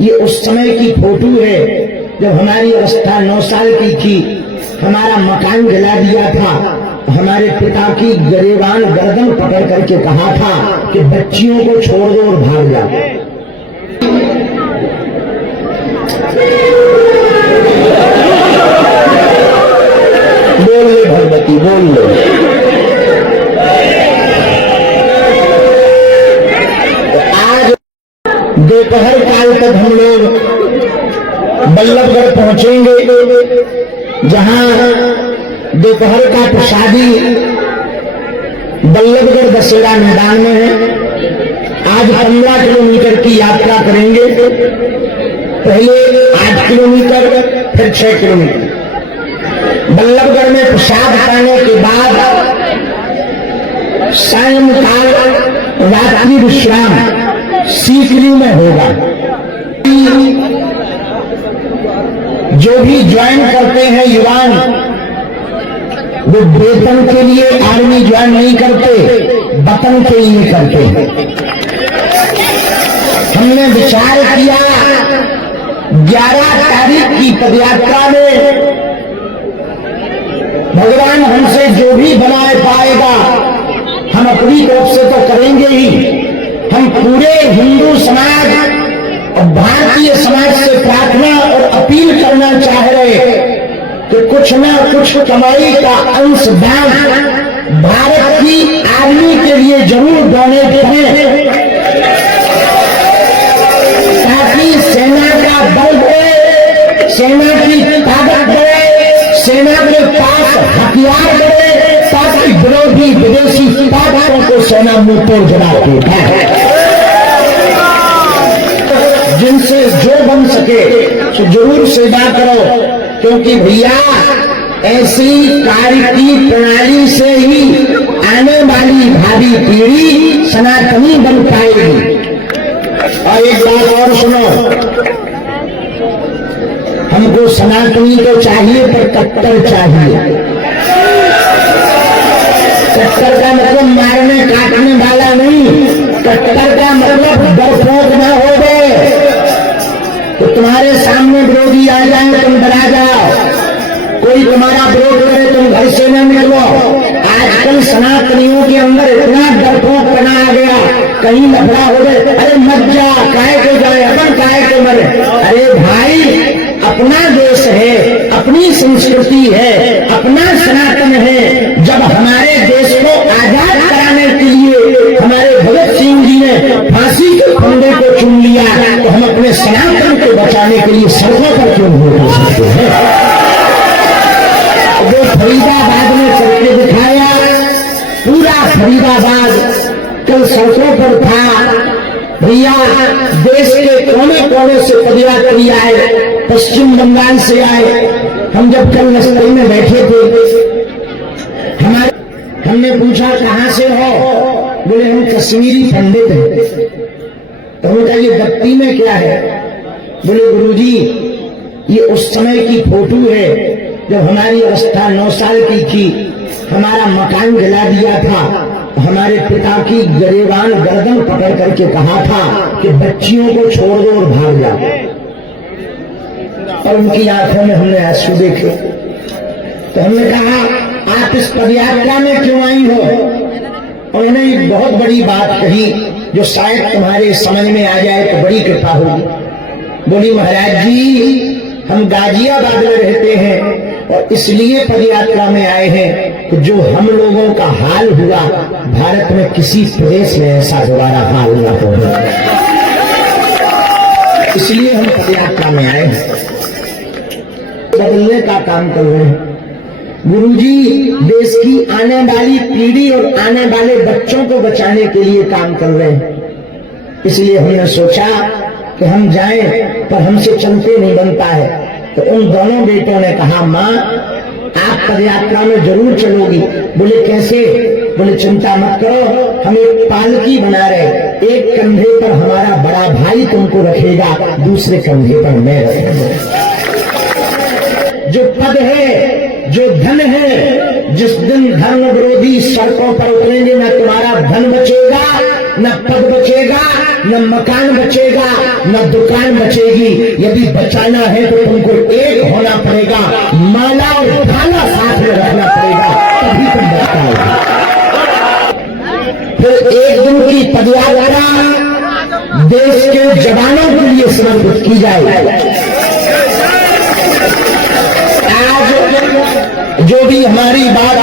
ये उस समय की फोटो है जब हमारी अवस्था 9 साल की थी। हमारा मकान जला दिया था। हमारे पिता की गरेबान गर्दन पकड़ करके कहा था कि बच्चियों को छोड़ दो और भाग जाओ। बोल ले भगवती, बोल ले। आज दोपहर काल तक हम लोग बल्लभगढ़ पहुंचेंगे, जहां दोपहर का प्रसादी बल्लभगढ़ दशहरा मैदान में है। आज 15 किलोमीटर की यात्रा करेंगे। पहले 8 किलोमीटर, फिर 6 किलोमीटर। बल्लभगढ़ में प्रसाद पाने के बाद सायंकाल रात्रि विश्राम सीकरी में होगा। जो भी ज्वाइन करते हैं युवान, वो वेतन के लिए आर्मी ज्वाइन नहीं करते, वतन के लिए करते हैं। हमने विचार किया 11 तारीख की पदयात्रा में भगवान हमसे जो भी बनाए पाएगा हम अपनी तरफ से तो करेंगे ही। हम पूरे हिंदू समाज और भारतीय समाज से प्रार्थना और अपील करना चाह रहे कि कुछ न कुछ कमाई का अंशदान भारत की आर्मी के लिए जरूर डोनेट करें, ताकि सेना का बल बढ़े, सेना की ताकत बढ़े, सेना के पास हथियार बढ़े, ताकि विरोधी विदेशी ताकतों को सेना मुंह तोड़ जवाब दे। जिनसे जो बन सके तो जरूर सेवा करो, क्योंकि भैया ऐसी कार्य की प्रणाली से ही आने वाली भावी पीढ़ी सनातनी बन पाएगी। और एक बात और सुनो, हमको सनातनी तो चाहिए पर कट्टर चाहिए। कट्टर का मतलब मारने काटने वाला नहीं, कट्टर का मतलब डरपोक न हो गए तो तुम्हारे सामने विरोधी आ जाए तुम डरा जाओ, कोई तुम्हारा विरोध करे तुम घर से न निकलो। आजकल सनातनियों के अंदर इतना डरपोक बना आ गया, कहीं लफड़ा हो गए, अरे मत जा, काहे को जाए, अपन काहे को मरे। अरे भाई, अपना देश है, अपनी संस्कृति है, अपना सनातन है। जब हमारे देश को आजाद कराने के लिए हमारे भगत सिंह जी ने फांसी के फंदे को चुन लिया, तो हम अपने सनातन को बचाने के लिए सड़कों पर क्यों नहीं हो सकते हैं? वो फरीदाबाद में करके दिखाया, पूरा फरीदाबाद कल सड़कों पर था। भैया देश के कोने कोने से पदयात्री आए, पश्चिम बंगाल से आए। हम जब कल नस्बई में बैठे थे, हमने पूछा कहां से हो? बोले हम कश्मीरी पंडित हैं। तो उनका ये बत्ती में क्या है? बोले गुरुजी ये उस समय की फोटो है जब हमारी अवस्था 9 साल की थी। हमारा मकान जला दिया था। हमारे पिता की गरेबान गर्दन पकड़ करके कहा था कि बच्चियों को छोड़ दो और भाग जाओ। और उनकी आंखों में हमने आंसू देखे। तो हमने कहा आप इस पदयात्रा में क्यों आई हो? और उन्होंने एक बहुत बड़ी बात कही जो शायद तुम्हारे समझ में आ जाए तो बड़ी कृपा होगी। बोली महाराज जी, हम गाजियाबाद में रहते हैं और इसलिए पदयात्रा में आए हैं कि जो हम लोगों का हाल हुआ भारत में किसी प्रदेश में ऐसा दोबारा हाल न हो, इसलिए हम पदयात्रा में आए हैं। बदलने का काम कर रहे हैं। गुरुजी देश की आने वाली पीढ़ी और आने वाले बच्चों को बचाने के लिए काम कर रहे हैं। इसलिए हमने सोचा कि हम जाएं, पर हमसे चलते नहीं बनता है। तो उन दोनों बेटों ने कहा माँ आप पदयात्रा में जरूर चलोगी। बोले कैसे? बोले चिंता मत करो, हम एक पालकी बना रहे, एक कंधे पर हमारा बड़ा भाई तुमको रखेगा, दूसरे कंधे पर मैं रखूंगा। जो पद है जो धन है, जिस दिन धर्म विरोधी सड़कों पर उतरेंगे, न तुम्हारा धन बचेगा, न पद बचेगा, न मकान बचेगा, न दुकान बचेगी। यदि बचाना है तो तुमको एक होना पड़ेगा, माला और भाला साथ में रखना पड़ेगा, तभी तुम बच पाओगे। फिर एक दिन की पदयात्रा देश के जवानों के लिए समर्पित की जाए। आज जो भी हमारी बात